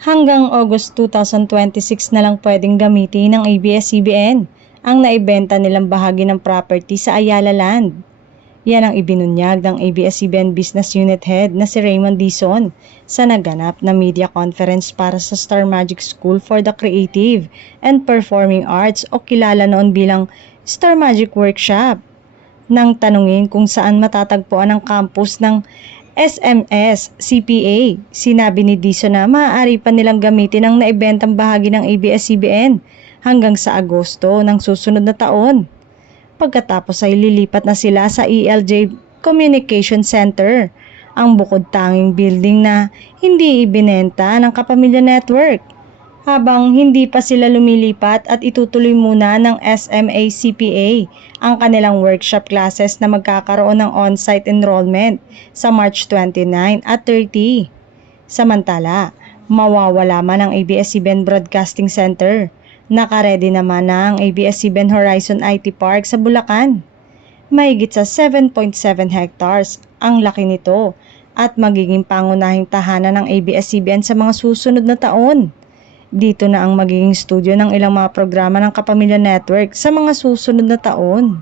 Hanggang August 2026 na lang pwedeng gamitin ng ABS-CBN ang naibenta nilang bahagi ng property sa Ayala Land. Yan ang ibinunyag ng ABS-CBN Business Unit Head na si Raymond Dizon sa naganap na media conference para sa Star Magic School for the Creative and Performing Arts o kilala noon bilang Star Magic Workshop. Nang tanungin kung saan matatagpuan ang campus ng SMS CPA, sinabi ni Dizon na maaari pa nilang gamitin ang naibentang bahagi ng ABS-CBN hanggang sa Agosto ng susunod na taon. Pagkatapos ay lilipat na sila sa ELJ Communication Center, ang bukod tanging building na hindi ibinenta ng Kapamilya Network. Habang hindi pa sila lumilipat at itutuloy muna ng SMA CPA ang kanilang workshop classes na magkakaroon ng on-site enrollment sa March 29 at 30. Samantala, mawawala man ang ABS-CBN Broadcasting Center. Nakaredy naman na ang ABS-CBN Horizon IT Park sa Bulacan. Mahigit sa 7.7 hectares ang laki nito at magiging pangunahing tahanan ng ABS-CBN sa mga susunod na taon. Dito na ang magiging studio ng ilang mga programa ng Kapamilya Network sa mga susunod na taon.